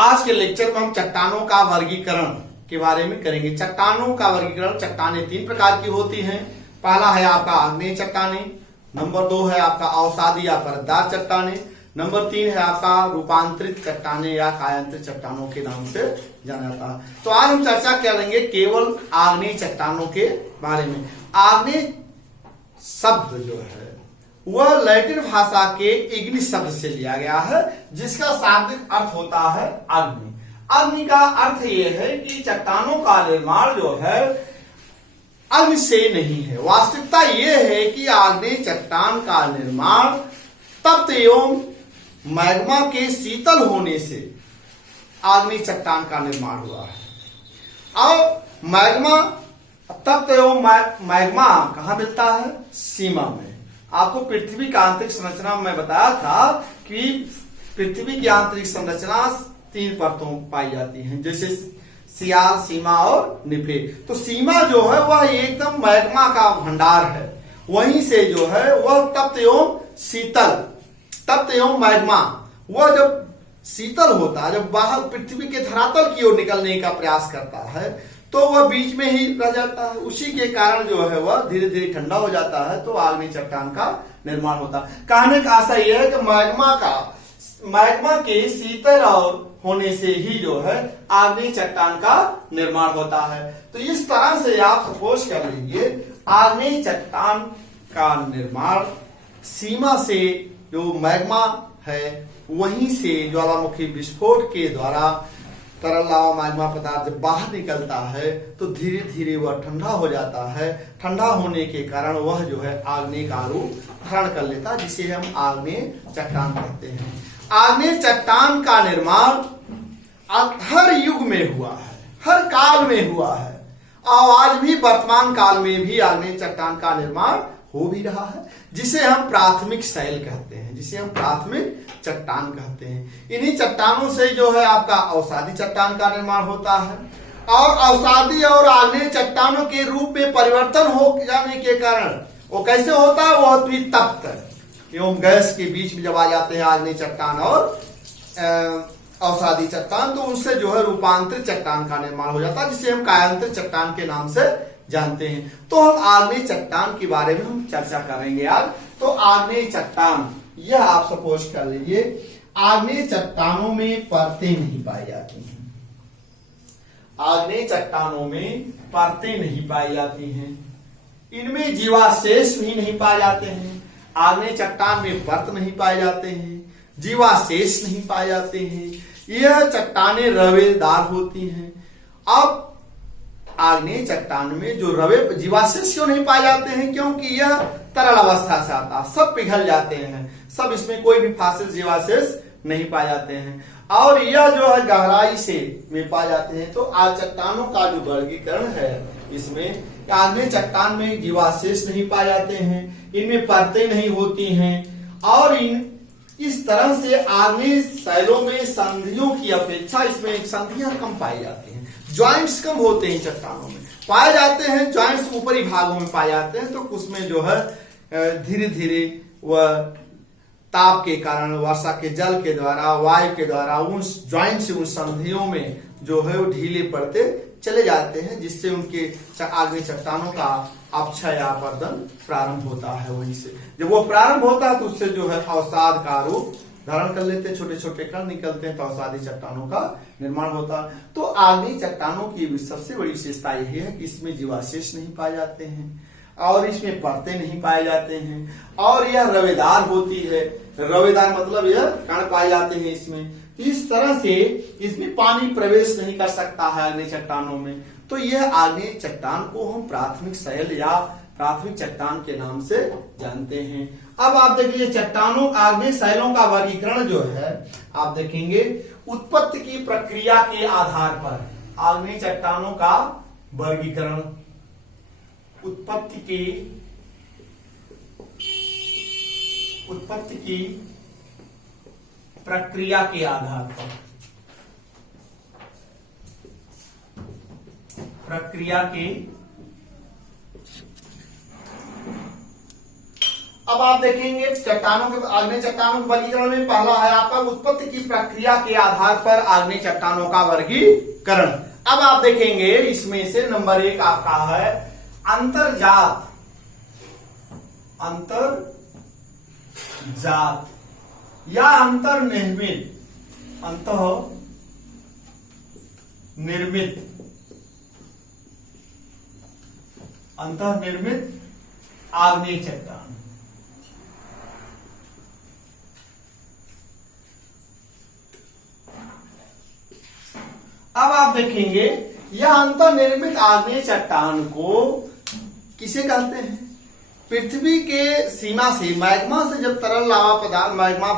आज के लेक्चर में हम चट्टानों का वर्गीकरण के बारे में करेंगे। चट्टानों का वर्गीकरण, चट्टानें तीन प्रकार की होती हैं। पहला है आपका आग्नेय चट्टानें, नंबर 2 है आपका अवसादी या परतदार चट्टानें, नंबर 3 है आपका रूपांतरित चट्टानें या कायांतरित चट्टानों के नाम से जाना जाता है। तो आज हम चर्चा करेंगे केवल आग्नेय चट्टानों के बारे में। आग्नेय शब्द जो है वह लैटिन भाषा के इग्निस शब्द से लिया गया है, जिसका शाब्दिक अर्थ होता है अग्नि। अग्नि का अर्थ यह है कि चट्टानों का निर्माण जो है अग्नि से नहीं है। वास्तविकता यह है कि आग्नेय चट्टान का निर्माण तप्त एवं मैग्मा के शीतल होने से आग्नेय चट्टान का निर्माण हुआ है। और मैग्मा, तप्त एवं मैग्मा कहाँ मिलता है? सीमा में। आपको पृथ्वी का आंतरिक संरचना में बताया था कि पृथ्वी की आंतरिक संरचना 3 परतों पाई जाती हैं, जैसे सियार, सीमा और निफे। तो सीमा जो है वह एकदम मैग्मा का भंडार है। वहीं से जो है वह तप्त एवं शीतल, तप्त एवं मैग्मा वह जब शीतल होता है, जब बाहर पृथ्वी के धरातल की ओर निकलने का प्रयास करता है, तो वह बीच में ही रह जाता है। उसी के कारण जो है वह धीरे धीरे ठंडा हो जाता है, तो आग्नेय चट्टान का निर्माण होता है। कहने का आशा यह है कि मैग्मा के शीतल और होने से ही जो है आग्नेय चट्टान का निर्माण होता है। तो इस तरह से आप सपोज कर लीजिए, आग्नेय चट्टान का निर्माण सीमा से, जो मैग्मा है वहीं से ज्वालामुखी विस्फोट के द्वारा तरल लावा मैग्मा पदार्थ जब बाहर निकलता है तो धीरे धीरे वह ठंडा हो जाता है। ठंडा होने के कारण वह जो है आग्नेय का रूप धारण कर लेता है, जिसे हम आग्नेय चट्टान कहते हैं। आग्नेय चट्टान का निर्माण हर युग में हुआ है, हर काल में हुआ है, और आज भी वर्तमान काल में भी आग्नेय चट्टान का निर्माण हो भी रहा है, जिसे हम प्राथमिक शैल कहते हैं, जिसे हम प्राथमिक चट्टान कहते हैं। इन्हीं चट्टानों से जो है आपका अवसादी चट्टान का निर्माण होता है। और अवसादी और आग्नेय चट्टानों के रूप में परिवर्तन हो जाने के कारण वो कैसे होता है? वह भी तप्त एवं गैस के बीच में जब आ जाते हैं आग्नेय चट्टान और अवसादी चट्टान, तो उससे जो है रूपांतरित चट्टान का निर्माण हो जाता है, जिसे हम कायांतरित चट्टान के नाम से जानते हैं। तो हम आग्नेय चट्टान के बारे में हम चर्चा करेंगे आज। तो आग्नेय चट्टान, यह आप सपोज कर लीजिए, आग्नेय चट्टानों में परतें नहीं पाई जाती हैं। आग्नेय चट्टानों में परतें नहीं पाई जाती हैं। इनमें जीवाशेष भी नहीं पाए जाते हैं। आग्नेय चट्टान में परत नहीं पाए जाते हैं, जीवाशेष नहीं पाए जाते हैं। यह चट्टानें रवेदार होती हैं। अब आग्नेय चट्टान में जो रवे जीवाशेष क्यों नहीं पाए जाते हैं? क्योंकि यह तरल अवस्था से आता, सब पिघल जाते हैं, सब, इसमें कोई भी फासिल जीवाशेष नहीं पाए जाते हैं। और यह जो है गहराई से में पाए जाते हैं। तो आज चट्टानों का जो वर्गीकरण है, इसमें आग्नेय चट्टान में जीवाशेष नहीं पाए जाते हैं, इनमें परतें नहीं होती हैं, और इस तरह से आग्नेय शैलों में संधियों की अपेक्षा इसमें संधियां कम पाई जाती हैं। ज्वाइंट्स कम होते हैं चट्टानों में, पाए जाते हैं ज्वाइंट्स ऊपरी भागों में पाए जाते हैं। तो उसमें जो है धीरे धीरे वह ताप के कारण, वर्षा के जल के द्वारा, वायु के द्वारा उन ज्वाइंट से, उन संधियों में जो है वो ढीले पड़ते चले जाते हैं, जिससे उनके आग्नेय चट्टानों का अपक्षय या अपरदन प्रारंभ होता है। वहीं से जब वो प्रारंभ होता है तो उससे जो है अवसाद का रूप धारण कर लेते हैं, छोटे छोटे कण निकलते हैं, तो अवसादी चट्टानों का निर्माण होता है। तो आग्नेय चट्टानों की सबसे बड़ी विशेषता यही है कि इसमें जीवाशेष नहीं पाए जाते हैं, और इसमें परतें नहीं पाए जाते हैं, और यह रवेदार होती है। रवेदार मतलब यह कण पाए जाते हैं इसमें। इस तरह से इसमें पानी प्रवेश नहीं कर सकता है आग्नेय चट्टानों में। तो यह आग्नेय चट्टान को हम प्राथमिक शैल या प्राथमिक चट्टान के नाम से जानते हैं। अब आप देखिए चट्टानों, आग्नेय शैलों का वर्गीकरण जो है आप देखेंगे उत्पत्ति की प्रक्रिया के आधार पर। आग्नेय चट्टानों का वर्गीकरण उत्पत्ति की प्रक्रिया के आधार पर, प्रक्रिया के अब आप देखेंगे चट्टानों के आग्नेय चट्टानों के वर्गीकरण में पहला है आपका उत्पत्ति की प्रक्रिया के आधार पर आग्नेय चट्टानों का वर्गीकरण। अब आप देखेंगे इसमें से नंबर 1 आपका है अंतरजात या अंतर्निर्मित आग्नेय चट्टान। अब आप देखेंगे यह अंतर्निर्मित आग्नेय चट्टान को किसे कहते हैं? पृथ्वी के सीमा से मैग्मा से जब तरल लावा पदार्थ मैग्मा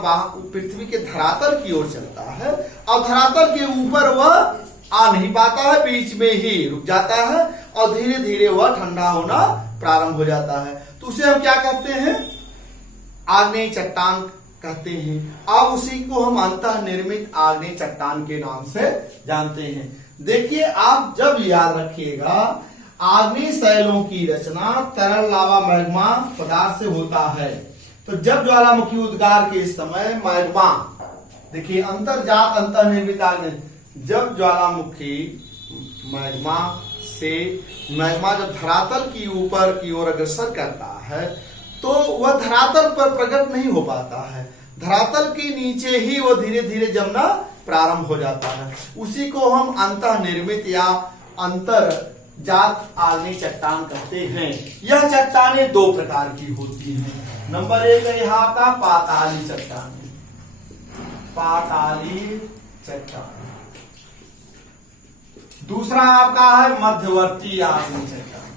पृथ्वी के धरातल की ओर चलता है और धरातल के ऊपर वह आ नहीं पाता है, बीच में ही रुक जाता है और धीरे धीरे वह ठंडा होना प्रारंभ हो जाता है, तो उसे हम क्या कहते हैं? आग्नेय चट्टान कहते हैं। अब उसी को हम अंतर्निर्मित आग्नेय चट्टान के नाम से जानते हैं। देखिए आप जब याद रखिएगा आग्नेय शैलों की रचना तरल लावा मैग्मा पदार्थ से होता है, तो जब ज्वालामुखी उद्गार के समय मैग्मा देखिए अंतर्जात अंतर्निर्मित आग्नेय, जब ज्वालामुखी मैग्मा जब धरातल की ऊपर की ओर अग्रसर करता है तो वह धरातल पर प्रकट नहीं हो पाता है, धरातल के नीचे ही वह धीरे धीरे जमना प्रारंभ हो जाता है। उसी को हम अंतर्निर्मित या अंतरजात आग्नेय चट्टान कहते हैं। यह चट्टानें 2 प्रकार की होती हैं। नंबर 1 है यहाँ का पाताली चट्टान, दूसरा आपका है मध्यवर्ती आग्नेय चट्टान,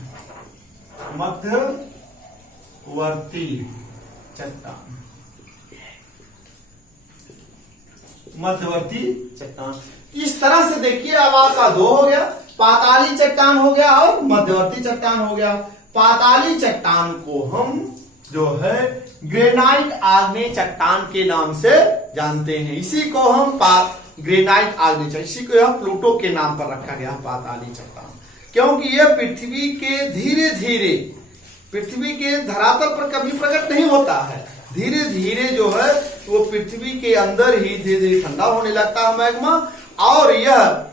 मध्यवर्ती चट्टान। इस तरह से देखिए अब आपका 2 हो गया, पाताली चट्टान हो गया और मध्यवर्ती चट्टान हो गया। पाताली चट्टान को हम जो है ग्रेनाइट आग्नेय चट्टान के नाम से जानते हैं। इसी को हम ग्रेनाइट आग्नेय चट्टान, इसी को यह प्लूटो के नाम पर रखा गया पाताली चट्टान, क्योंकि यह पृथ्वी के धीरे धीरे पृथ्वी के धरातल पर कभी प्रकट नहीं होता है, धीरे धीरे जो है वो पृथ्वी के अंदर ही धीरे धीरे ठंडा होने लगता है मैग्मा, और यह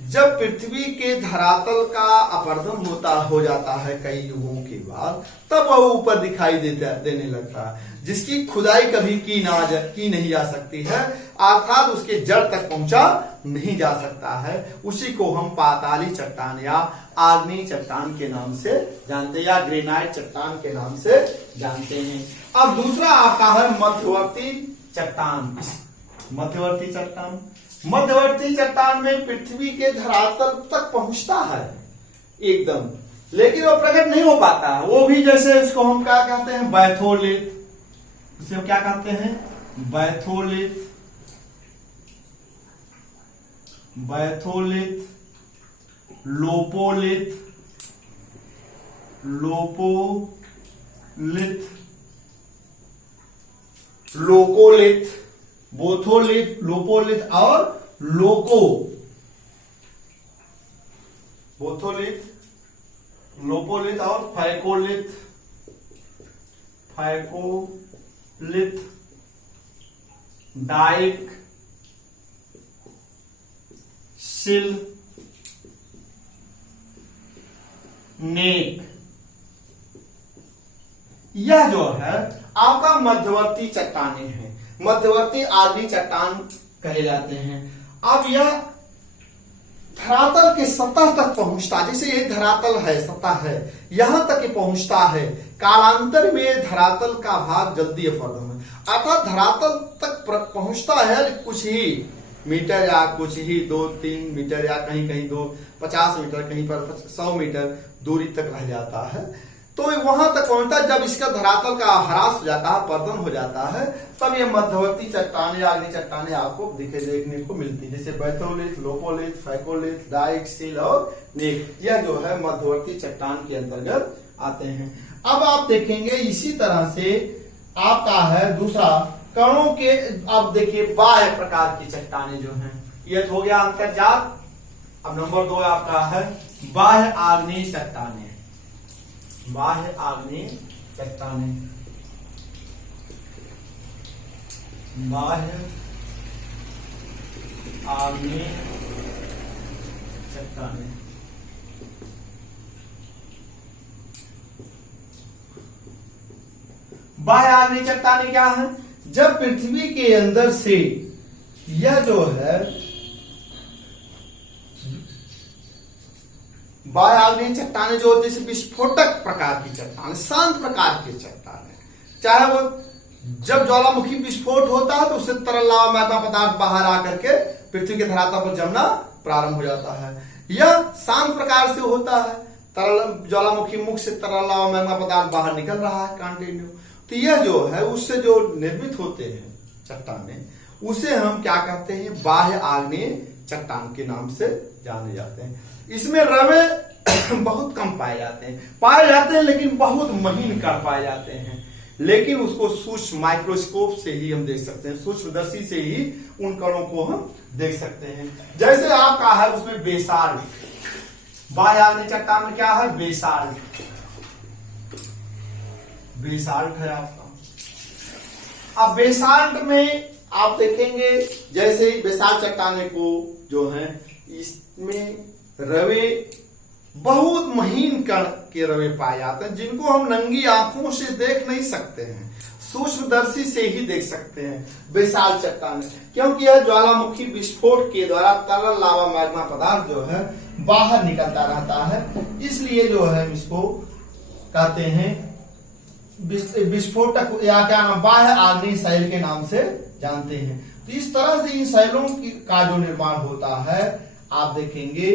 जब पृथ्वी के धरातल का अपरदन हो जाता है कई युगों के बाद, तब वह ऊपर दिखाई देने लगता है, जिसकी खुदाई कभी की नहीं जा सकती है, अर्थात उसके जड़ तक पहुंचा नहीं जा सकता है। उसी को हम पाताली चट्टान या आग्नेय चट्टान के नाम से जानते हैं या ग्रेनाइट चट्टान के नाम से जानते हैं। अब दूसरा आपका है मध्यवर्ती चट्टान। मध्यवर्ती चट्टान में पृथ्वी के धरातल तक पहुंचता है एकदम, लेकिन वो प्रकट नहीं हो पाता है। वो भी जैसे इसको हम क्या कहते हैं? बैथोलिथ। इसे हम क्या कहते हैं? बैथोलिथ, लोपोलिथ, लोकोलिथ, बोथोलिथ, लोपोलिथ और लोपोलिथ और फैकोलिथ, डाइक, सिल, नेक। यह जो है आपका मध्यवर्ती चट्टानें हैं, मध्यवर्ती आग्नेय चट्टान कहे जाते हैं। अब यह धरातल के सतह तक पहुंचता, जैसे ये धरातल है, सतह है, यहां तक पहुंचता है। कालांतर में धरातल का भाग जल्दी अपरदन है, अर्थात धरातल तक पहुंचता है कुछ ही मीटर या कुछ ही 2-3 मीटर या कहीं कहीं 50 मीटर, कहीं पर 100 मीटर दूरी तक रह जाता है। तो वहां तक पहुंचता है। जब इसका धरातल का ह्रास हो जाता है, पर्दन हो जाता है, तब ये मध्यवर्ती चट्टानें या आग्नेय चट्टानें आपको देखने को मिलती है, जैसे बैथोलिथ, लोपोलिथ, फैकोलिथ, डाइक, सिल और नेक। यह जो है मध्यवर्ती चट्टान के अंतर्गत आते हैं। अब आप देखेंगे इसी तरह से आपका है दूसरा कणों के। अब देखिए बाह्य प्रकार की चट्टानें जो हैं, ये हो गया अंतर्जात। अब नंबर 2 आपका है बाह्य आग्नेय चट्टानें। बाह्य आग्नेय चट्टानें। बाह्य आग्नेय चट्टानें क्या है? जब पृथ्वी के अंदर से यह जो है बाह्य आग्नेय चट्टानें जो होती है विस्फोटक प्रकार की चट्टानें, शांत प्रकार की चट्टानें, चाहे वो जब ज्वालामुखी विस्फोट होता है तो उससे तरल लावा मैग्मा पदार्थ बाहर आकर के पृथ्वी के धरातल पर जमना प्रारंभ हो जाता है। यह शांत प्रकार से होता है, तरल ज्वालामुखी मुख से तरल लावा मैग्मा पदार्थ बाहर निकल रहा है कंटिन्यू। तो यह जो है उससे जो निर्मित होते हैं चट्टानें, उसे हम क्या कहते हैं? बाह्य आग्नेय चट्टान के नाम से जाने जाते हैं। इसमें रवे बहुत कम पाए जाते हैं लेकिन बहुत महीन कण पाए जाते हैं, लेकिन उसको सूक्ष्म माइक्रोस्कोप से ही हम देख सकते हैं, सूक्ष्मदर्शी से ही उन कणों को हम देख सकते हैं। जैसे आपका है उसमें बेसाल्ट, बाह्य आग्नेय चट्टान में क्या है? बेसाल्ट, बेसाल्ट है आपका। अब बेसाल्ट में आप देखेंगे जैसे ही बेसाल्ट चट्टाने को जो है इसमें रवे बहुत महीन कण के रवे पाए जाते हैं, जिनको हम नंगी आंखों से देख नहीं सकते हैं, सूक्ष्मदर्शी से ही देख सकते हैं बेसाल्ट चट्टानें, क्योंकि यह ज्वालामुखी विस्फोट के द्वारा तरल लावा मैग्मा पदार्थ जो है बाहर निकलता रहता है, इसलिए जो है इसको कहते हैं विस्फोटक या क्या नाम, बाह्य आग्नेय शैल के नाम से जानते हैं। तो इस तरह से इन शैलों का जो निर्माण होता है आप देखेंगे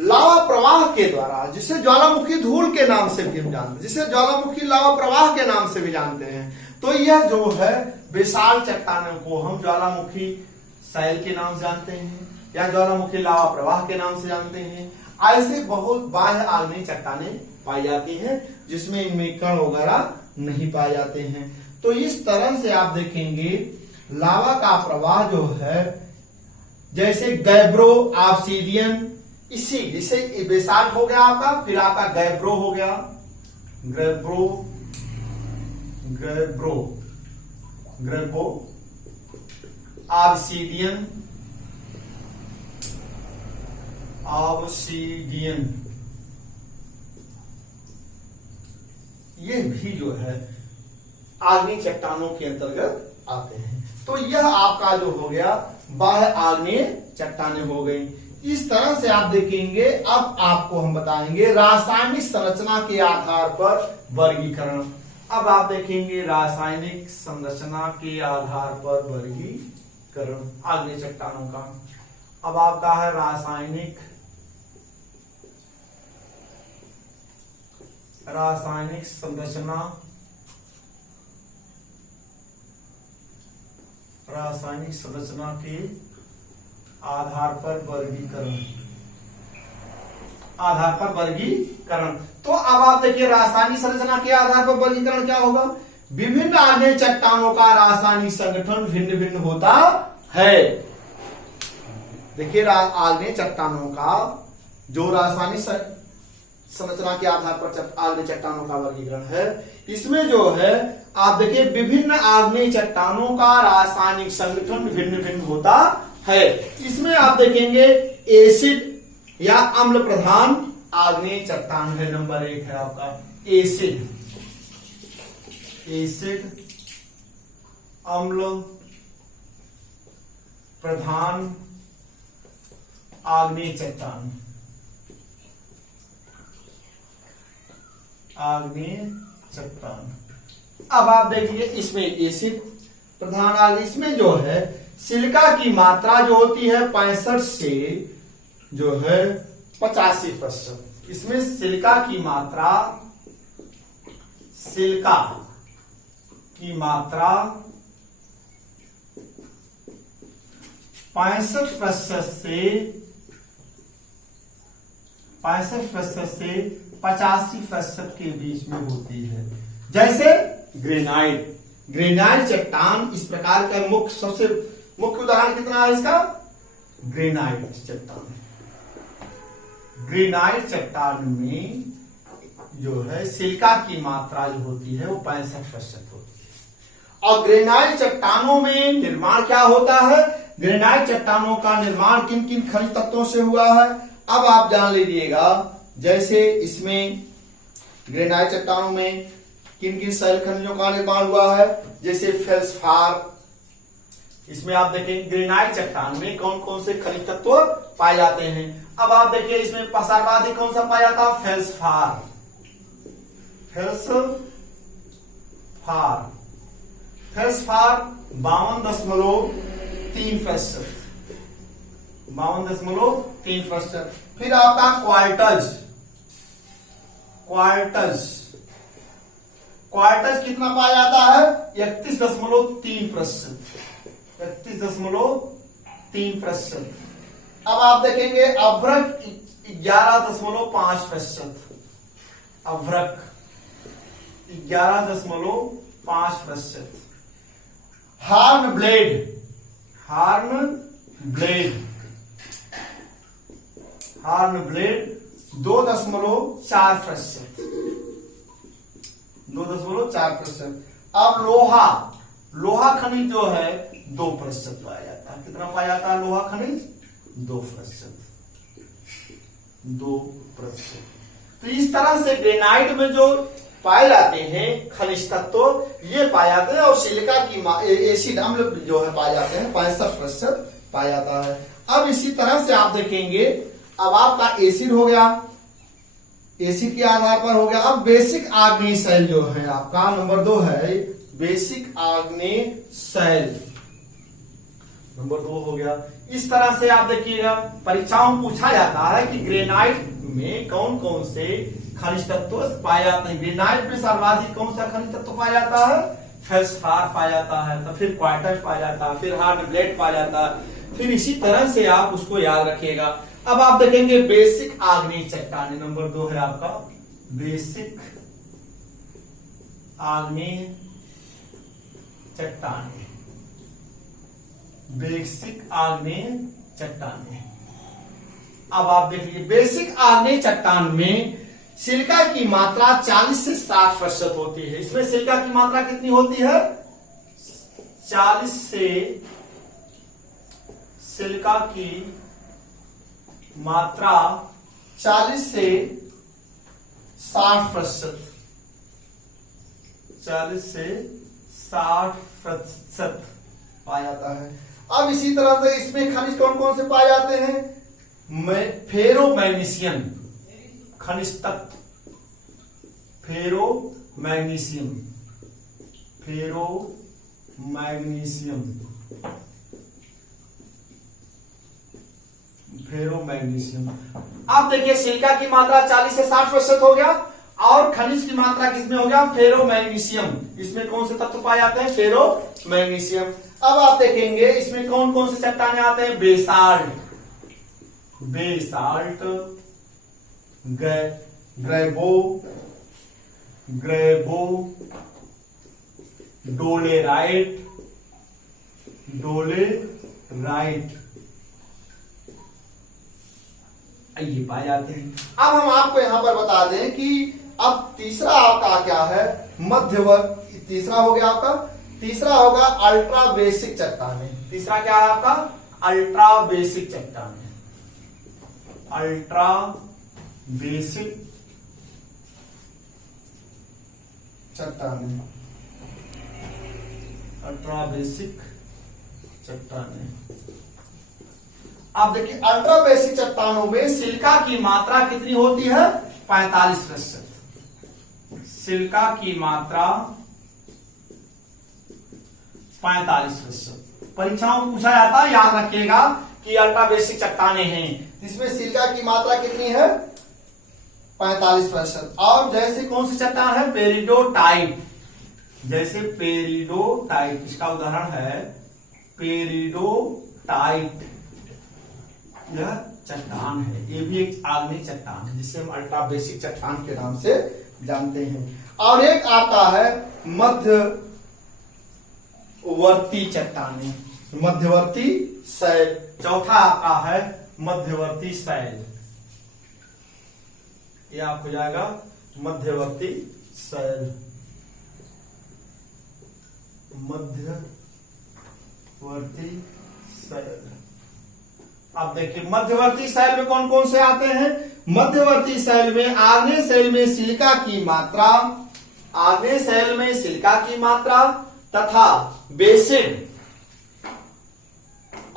लावा प्रवाह के द्वारा, जिसे ज्वालामुखी धूल के नाम से भी हम जानते हैं, जिसे ज्वालामुखी लावा प्रवाह के नाम से भी जानते हैं। तो यह जो है बेसाल्ट चट्टानों को हम ज्वालामुखी शैल के नाम से जानते हैं या ज्वालामुखी लावा प्रवाह के नाम से जानते हैं। ऐसे बहुत बाह्य आग्नेय चट्टानें पाई जाती हैं जिसमें इनमें कण वगैरह नहीं पाए जाते हैं। तो इस तरह से आप देखेंगे लावा का प्रवाह जो है जैसे गैब्रो ऑब्सीडियन, इसी जिसे बेसाल्ट हो गया आपका, फिर आपका गैब्रो हो गया, gabbro gabbro gabbro obsidian, obsidian, ये भी जो है आग्नेय चट्टानों के अंतर्गत आते हैं। तो यह आपका जो हो गया बाह्य आग्नेय चट्टानें हो गई। इस तरह से आप देखेंगे। अब आपको हम बताएंगे रासायनिक संरचना के आधार पर वर्गीकरण। अब आप देखेंगे रासायनिक संरचना के आधार पर वर्गीकरण आग्नेय चट्टानों का। अब आपका है रासायनिक संरचना, रासायनिक संरचना के आधार पर वर्गीकरण। तो अब आप देखिए रासायनिक संरचना के आधार पर वर्गीकरण क्या होगा? विभिन्न आग्नेय चट्टानों का रासायनिक संगठन भिन्न भिन्न होता है। देखिए आग्नेय चट्टानों का जो रासायनिक संरचना के आधार पर आग्नेय चट्टानों का वर्गीकरण है, इसमें जो है आप देखिए विभिन्न आग्नेय चट्टानों का रासायनिक संगठन भिन्न भिन्न होता है। इसमें आप देखेंगे एसिड या अम्ल प्रधान आग्नेय चट्टान है, नंबर 1 है आपका एसिड, अम्ल प्रधान आग्नेय चट्टान, अब आप देखिए इसमें एसिड प्रधान आग्नेय, इसमें जो है सिलिका की मात्रा जो होती है 65 से जो है 85%। इसमें सिलिका की मात्रा 65% से 85% के बीच में होती है। जैसे ग्रेनाइट चट्टान इस प्रकार का सबसे मुख्य उदाहरण कितना है इसका? ग्रेनाइट चट्टान में जो है सिलिका की मात्रा जो होती है वो 65% होती है। और ग्रेनाइट चट्टानों में निर्माण क्या होता है? ग्रेनाइट चट्टानों का निर्माण किन किन खनिज तत्वों से हुआ है अब आप जान लीजिएगा। जैसे इसमें ग्रेनाइट चट्टानों में किन किन शैल खनिजों का निर्माण हुआ है, जैसे फेल्सफार। इसमें आप देखेंगे ग्रेनाइट चट्टान में कौन कौन से खनिज तत्व पाए जाते हैं। अब आप देखिए इसमें सर्वाधिक कौन सा पाया जाता है? फेल्सफार। फेल्सफार 52.3%। 52.3%। फिर आपका क्वार्टज कितना पाया जाता है? 31.3%। 31.3%। अब आप देखेंगे अभ्रक 11.5%। अभ्रक 11.5%। Horn blade 2.4%। 2.4%। अब लोहा खनिज जो है 2% पाया जाता है। कितना पाया जाता है लोहा खनिज? 2%। तो इस तरह से ग्रेनाइट में जो पाए जाते हैं खनिज तत्व ये पाए जाते हैं। और सिलिका की एसिड अम्ल जो है पाए जाते हैं 65% पाया जाता है। अब इसी तरह से आप देखेंगे, अब आपका एसिड हो गया, एसिड के आधार पर हो गया। अब बेसिक आग्नेय शैल जो है आपका नंबर 2 है, बेसिक आग्नेय शैल नंबर 2 हो गया। इस तरह से आप देखिएगा परीक्षाओं में पूछा जाता है कि ग्रेनाइट में कौन कौन से खनिज तत्व पाए जाते हैं। ग्रेनाइट में सर्वाधिक कौन सा खनिज तत्व पाया जाता है? फेल्सफार पाया जाता है, तो फिर क्वार्टज पाया जाता है, फिर हार्न ब्लेड पाया जाता है। फिर इसी तरह से आप उसको याद रखिएगा। अब आप देखेंगे बेसिक आग्नेय चट्टान नंबर 2 है आपका, बेसिक आग्नेय चट्टान। बेसिक आग्नेय चट्टान। अब आप देखिए बेसिक आग्नेय चट्टान में सिलिका की मात्रा 40 से 60% होती है। इसमें सिलिका की मात्रा कितनी होती है? 40 से सिलिका की मात्रा 40 से 60%। 40 से 60% पाया जाता है। अब इसी तरह से इसमें खनिज कौन कौन से पाए जाते हैं? फेरोमैग्नीशियम खनिज तत्व, फेरोमैग्नीशियम। अब देखिए सिलिका की मात्रा 40 से 60% हो गया और खनिज की मात्रा किसमें हो गया? फेरोमैग्नीशियम। इसमें कौन से तत्व पाए जाते हैं? फेरोमैग्नीशियम। अब आप देखेंगे इसमें कौन कौन से चट्टाने आते हैं? बेसाल्ट, ग्रेबो, डोलेराइट, ये पाए जाते हैं। अब हम आपको यहां पर बता दें कि अब तीसरा आपका क्या है? मध्यवर्ग। तीसरा हो गया आपका, तीसरा होगा अल्ट्रा बेसिक चट्टाने। तीसरा क्या है आपका? अल्ट्रा बेसिक चट्टाने। अल्ट्रा बेसिक चट्टाने। अल्ट्रा बेसिक चट्टाने। अब देखिए अल्ट्रा बेसिक चट्टानों में सिलिका की मात्रा कितनी होती है? 45%। सिलिका की मात्रा 45%। परीक्षाओं में पूछा जाता है, याद रखिएगा कि अल्ट्रा बेसिक चट्टाने हैं, इसमें सिलिका की मात्रा कितनी है? 45%। और जैसे कौन सी चट्टान है? पेरिडोटाइट। जैसे पेरिडोटाइट, इसका उदाहरण है पेरिडोटाइट। यह चट्टान है, ये भी एक आग्नेय चट्टान है जिसे हम अल्ट्रा बेसिक चट्टान के नाम से जानते हैं। और एक आता है मध्यवर्ती चट्टाने, मध्यवर्ती शैल। चौथा आता है मध्यवर्ती शैल। ये आप हो जाएगा मध्यवर्ती शैल। मध्यवर्ती शैल। अब देखिए मध्यवर्ती शैल में कौन कौन से आते हैं। मध्यवर्ती शैल में आग्नेय शैल में सिलिका की मात्रा, आग्नेय शैल में सिलिका की मात्रा तथा बेसिड,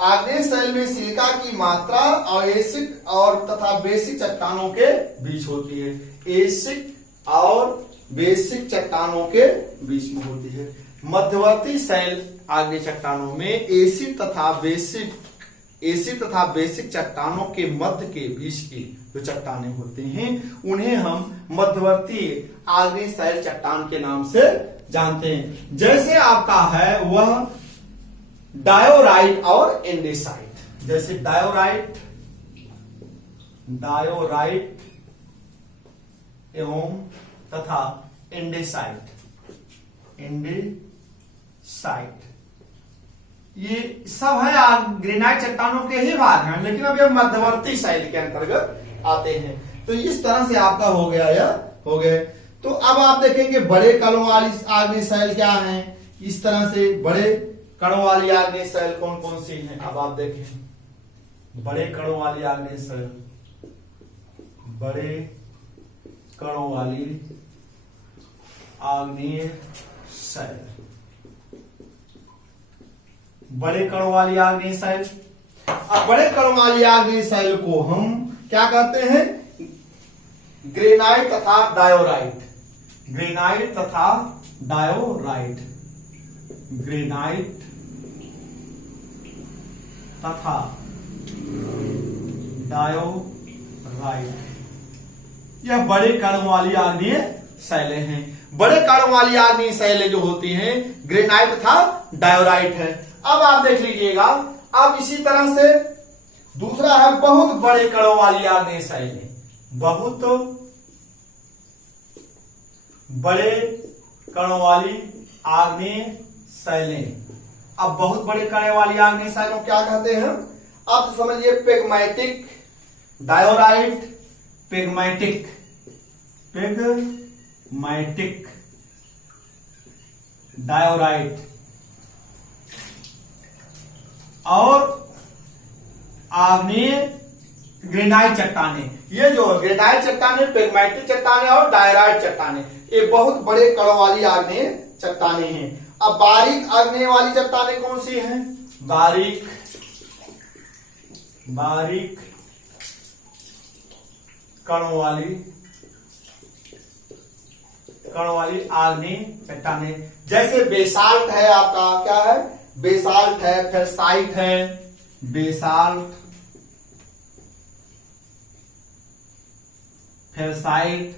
आग्नेय शैल में सिलिका की मात्रा और एसिड और तथा बेसिक चट्टानों के बीच होती है। एसिड और बेसिक चट्टानों के बीच में होती है। मध्यवर्ती शैल आग्नेय चट्टानों में एसिड तथा बेसिक चट्टानों के मध्य के बीच की जो चट्टानें होते हैं उन्हें हम मध्यवर्ती आग्नेय शैल चट्टान के नाम से जानते हैं। जैसे आपका है वह डायोराइट और एंडेसाइट। जैसे डायोराइट एवं तथा एंडेसाइट ये सब है ग्रेनाइट चट्टानों के ही भाग हैं, लेकिन अब ये मध्यवर्ती शैल के अंतर्गत आते हैं। तो इस तरह से आपका हो गया या हो गए। तो अब आप देखेंगे बड़े कणों वाली आग्नेय शैल क्या है। इस तरह से बड़े कणों वाली आग्नेय शैल कौन कौन सी हैं। अब आप देखें बड़े कणों वाली आग्नेय शैल, बड़े कणों वाली आग्नेय शैल, बड़े कणों वाली आग्नेय शैल। अब बड़े कणों वाली आग्नेय शैल को हम क्या कहते हैं, ग्रेनाइट तथा डायोराइट, ग्रेनाइट तथा डायोराइट, ग्रेनाइट तथा डायोराइट, यह बड़े कणों वाली आग्नेय शैलें हैं। बड़े कणों वाली आग्नेय शैलें जो होती हैं ग्रेनाइट तथा डायोराइट है। अब आप देख लीजिएगा, अब इसी तरह से दूसरा है बहुत बड़े कणों वाली आग्नेय शैलें, बहुत बड़े कणों वाली आग्नेय शैलें। अब बहुत बड़े कणों वाली आग्नेय शैलों क्या कहते हैं, अब समझिए पेग्मेटिक डायोराइट, पेग्मेटिक डायोराइट और आग्नेय ग्रेनाइट चट्टाने। ये जो ग्रेनाइट चट्टाने, पेग्मेटिक चट्टाने और डायोराइट चट्टाने, ये बहुत बड़े कणों वाली आग्नेय चट्टाने हैं। अब बारीक आग्नेय वाली चट्टाने कौन सी हैं, बारीक कणों वाली आग्नेय चट्टाने। जैसे बेसाल्ट है आपका, क्या है, बेसाल्ट है, फेल्साइट है, बेसाल्ट, फेल्साइट,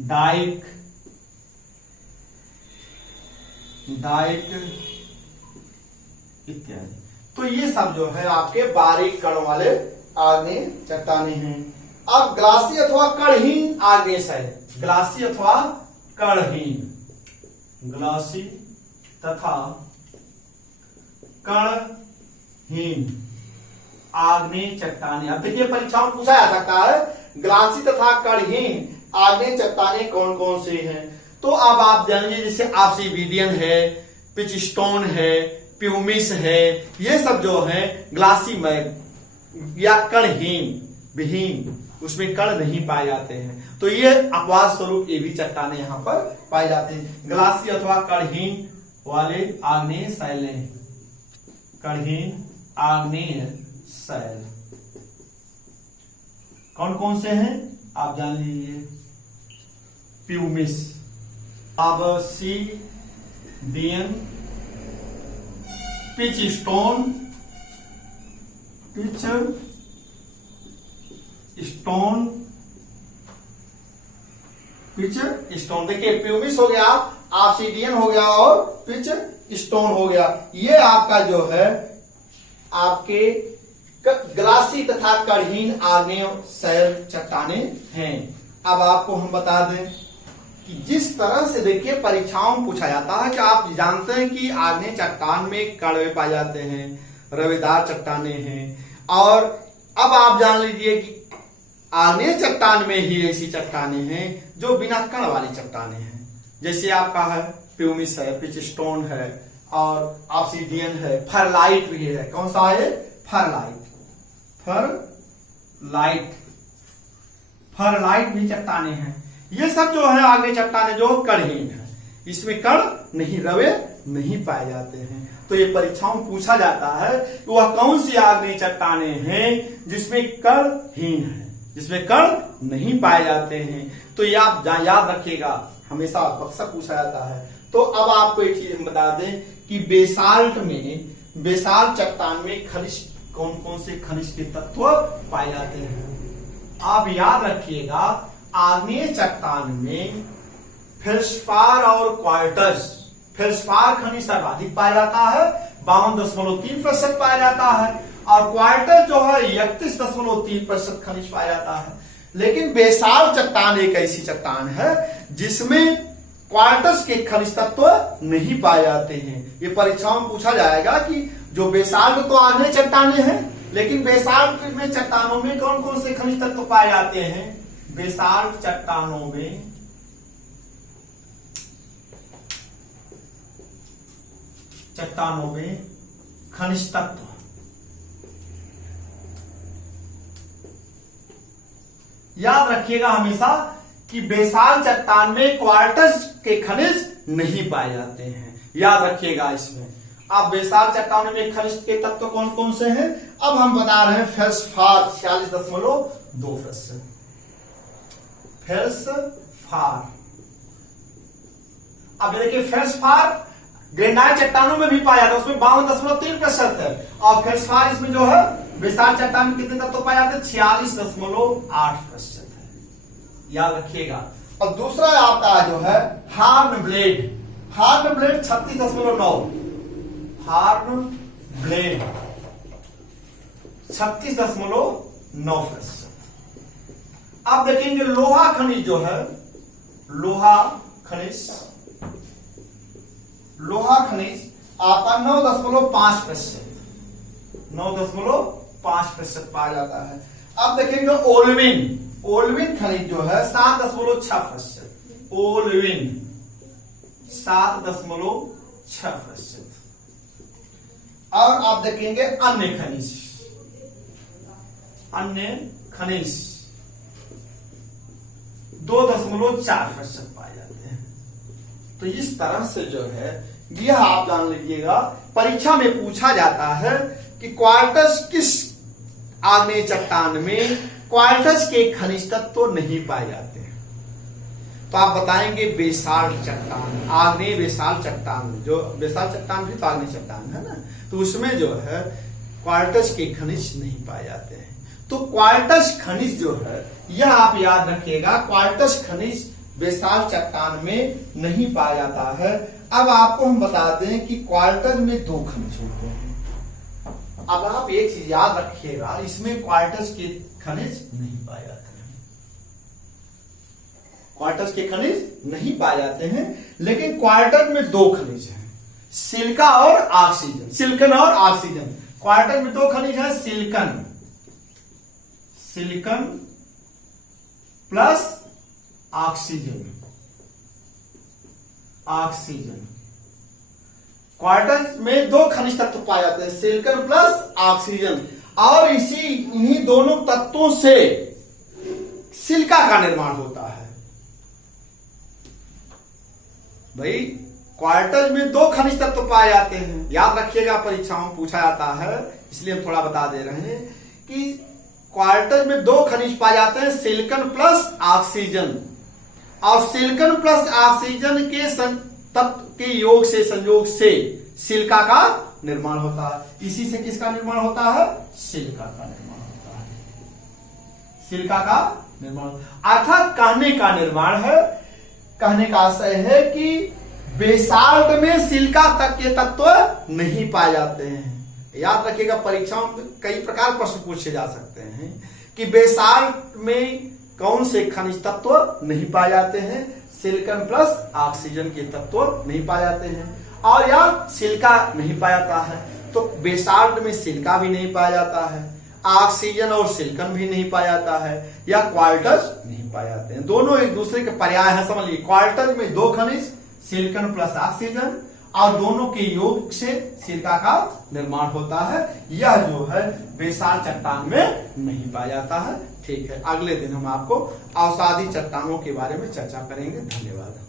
डाइक इत्यादि। तो ये सब जो है आपके बारीक कणों वाले आग्नेय चट्टाने हैं। अब ग्लासी अथवा कणहीन आग्नेय शैल, ग्लासी अथवा कणहीन, ग्लासी तथा कणहीन आग्नेय चट्टाने। अब देखिए परीक्षाओं में पूछा जा सकता है ग्लासी तथा कणहीन आग्नेय चट्टाने कौन कौन से हैं। तो अब आप जानिए, जैसे ऑब्सिडियन है, पिचस्टोन है, प्यूमिस है, ये सब जो है ग्लासी में या कणहीन विहीन, उसमें कण नहीं पाए जाते हैं। तो ये अपवाद स्वरूप ये भी चट्टाने यहां पर पाए जाते हैं। ग्लासी अथवा कणहीन वाले आग्नेय शैलें, कणहीन आग्नेय शैल कौन कौन से हैं आप जान लीजिए। Pumice, obsidian, pitchstone, pitchstone. देखिए प्यूमिस हो गया, ऑब्सिडियन हो गया और पिचस्टोन हो गया। ये आपका जो है आपके ग्लासी तथा कणहीन आग्नेय शैल चट्टाने हैं। अब आपको हम बता दें कि जिस तरह से देखिए परीक्षाओं में पूछा जाता है कि आप जानते हैं कि आग्नेय चट्टान में कणवे पाए जाते हैं, रवेदार चट्टाने हैं, और अब आप जान लीजिए कि आग्नेय चट्टान में ही ऐसी चट्टाने हैं जो बिना कण वाली चट्टाने हैं, जैसे आपका है प्यूमिस है, पिचस्टोन है और ऑब्सीडियन है, फरलाइट भी है। कौन सा है? फरलाइट भी चट्टाने हैं। ये सब जो है आग्नेय चट्टाने जो कणहीन है, इसमें कण नहीं, रवे नहीं पाए जाते हैं। तो ये परीक्षाओं में पूछा जाता है कि वह कौन सी आग्नेय चट्टाने हैं जिसमें कणहीन है, जिसमें कण नहीं पाए जाते हैं। तो ये आप याद रखिएगा, हमेशा अक्सर पूछा जाता है। तो अब आपको एक चीज हम बता दें कि बेसाल्ट चट्टान में खनिज कौन कौन से खनिज के तत्व पाए जाते हैं। आप याद रखिएगा, आग्नेय चट्टान में फेल्सपार और क्वार्टज, फेल्सपार खनिज सर्वाधिक पाया जाता है, 52.3% पाया जाता है, और क्वार्टज जो है 31.3% खनिज पाया जाता है। लेकिन बेसाल्ट चट्टान एक ऐसी चट्टान है जिसमें क्वार्टज के खनिज तत्व नहीं पाए जाते हैं। ये परीक्षाओं में पूछा जाएगा कि जो बेसाल्ट तो आग्नेय चट्टाने हैं, लेकिन बेसाल्ट में चट्टानों में कौन कौन से खनिज तत्व पाए जाते हैं। बेसाल्ट चट्टानों में खनिज तत्व याद रखिएगा हमेशा कि बेसाल्ट चट्टान में क्वार्टज के खनिज नहीं पाए जाते हैं। याद रखिएगा इसमें। अब बेसाल्ट चट्टानों में खनिज के तत्व कौन कौन से हैं, अब हम बता रहे हैं। Feldspar 46.2%, feldspar. अब देखिए फेल्सपार ग्रेनाइट चट्टानों में भी पाया जाता है, उसमें 52.3% है, और फेल्सपार इसमें जो है बेसाल्ट चट्टान में कितने तत्व पाए जाते हैं, 46.8% है। याद रखिएगा। और दूसरा आपका जो है हार्न ब्लेड 36.9, हार्न ब्लेड 36.9%। अब देखेंगे लोहा खनिज जो है, लोहा खनिज आपका 9.5%, 9.5% पाया जाता है। अब देखेंगे ओल्विन खनिज जो है 7.6%, ओल्विन 7.6%। और आप देखेंगे अन्य खनिज 2.4% पाए जाते हैं। तो इस तरह से जो है यह आप जान लीजिएगा, परीक्षा में पूछा जाता है कि क्वार्टज किस आग्नेय चट्टान में क्वार्टज के खनिज तत्व नहीं पाए जाते हैं। तो आप बताएंगे बेसाल्ट चट्टान, आग्नेय बेसाल्ट चट्टान, जो बेसाल्ट चट्टान भी तो आग्नेय चट्टान है ना, तो उसमें जो है क्वार्टज के खनिज नहीं पाए जाते हैं। तो क्वार्टज खनिज जो है यह आप याद रखिएगा, क्वार्टज खनिज बेसाल्ट चट्टान में नहीं पाया जाता है। अब आपको हम बता दें कि क्वार्टज में 2 खनिज होते हैं। अब आप एक चीज याद रखिएगा, इसमें क्वार्टज के खनिज नहीं पाए जाते हैं, क्वार्टज के खनिज नहीं पाए जाते हैं। लेकिन क्वार्टज में 2 खनिज हैं, सिलिका और ऑक्सीजन, सिलिकन और ऑक्सीजन। क्वार्टज में 2 खनिज है, सिलिकन प्लस ऑक्सीजन। क्वार्टज में 2 खनिज तत्व पाए जाते हैं, सिलिकन प्लस ऑक्सीजन, और इन्हीं दोनों तत्वों से सिलिका का निर्माण होता है। भाई क्वार्टज में 2 खनिज तत्व पाए जाते हैं, याद रखिएगा, परीक्षाओं में पूछा जाता है, इसलिए हम थोड़ा बता दे रहे हैं कि क्वार्टज में 2 खनिज पाए जाते हैं, सिलिकन प्लस ऑक्सीजन, और सिलिकन प्लस ऑक्सीजन के तत्व के योग से, संयोग से सिलिका का निर्माण होता है। इसी से किसका निर्माण होता है, सिलिका का निर्माण होता है, सिलिका का निर्माण। अर्थात कहने का निर्माण है, कहने का आशय है कि बेसाल्ट में सिलिका तक के तत्व नहीं पाए जाते हैं। याद रखिएगा, परीक्षाओं में कई प्रकार प्रश्न पूछे जा सकते हैं कि बेसाल्ट में कौन से खनिज तत्व नहीं पाए जाते हैं, सिलिकन प्लस ऑक्सीजन के तत्व नहीं पाए जाते हैं, और या सिलिका नहीं पाया जाता है। तो बेसाल्ट में सिलिका भी नहीं पाया जाता है, ऑक्सीजन और सिलिकॉन भी नहीं पाया जाता है, या क्वार्टज नहीं पाए जाते हैं। दोनों एक दूसरे के पर्याय है, समझ लीजिए। क्वार्टज में 2 खनिज, सिलिकॉन प्लस ऑक्सीजन, और दोनों के योग से सिलिका का निर्माण होता है। यह जो है बेसाल चट्टान में नहीं पाया जाता है। ठीक है, अगले दिन हम आपको अवसादी चट्टानों के बारे में चर्चा करेंगे। धन्यवाद।